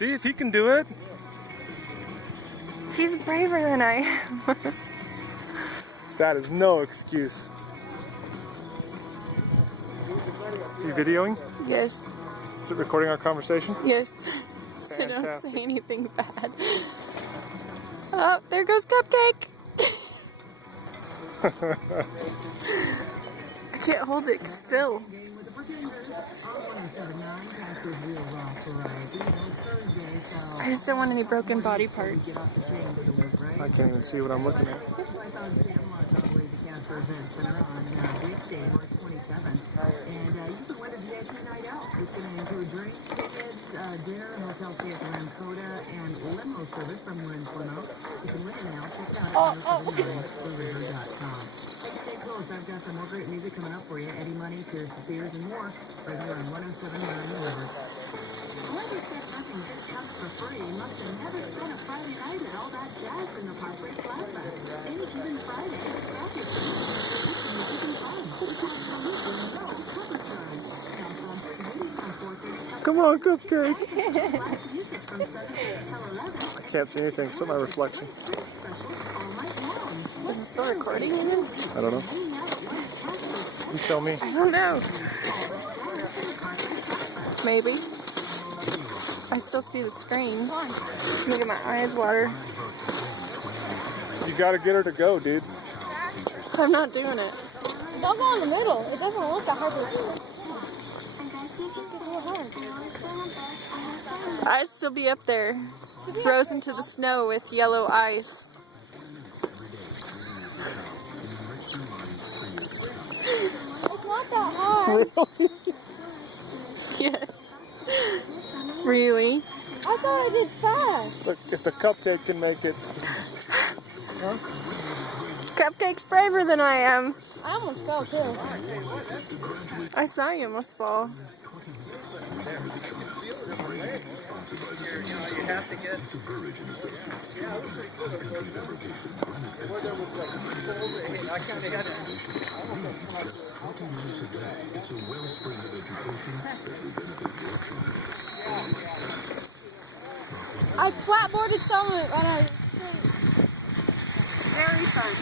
see if he can do it. He's braver than I am. That is no excuse. You videoing? Yes. Is it recording our conversation? Yes. So don't say anything bad. Oh, there goes Cupcake. I can't hold it still. I just don't want any broken body parts. I can't even see what I'm looking at. And you can win a VIP night out. It's going to include drinks, tickets, dinner, hotel stay at the Ramcoda, and limo service from Wynn's Limo. You can win it now. Check it out at 1079theriver.com. Hey, stay close. I've got some more great music coming up for you. Eddie Money, Tears for Fears, and more right here on 1079 The River. Whoever said nothing just comes for free must have never spent a Friday night at all that jazz in the Parkway Plaza. Any given Friday, traffic. Come on, Cupcake. I can't see anything except my reflection. Is it still recording? I don't know. You tell me. I don't know. Maybe. I still see the screen. Look at my eyes water. You gotta get her to go, dude. I'm not doing it. Don't go in the middle. It doesn't look that hard to do. I'd still be up there, frozen to the snow with yellow ice. It's not that hard. Really? Yes. Really? I thought I did fast. Look, if the Cupcake can make it. Huh? Cupcake's braver than I am. I almost fell too. I saw you almost fall. I flatboarded some of it right out of Very fun.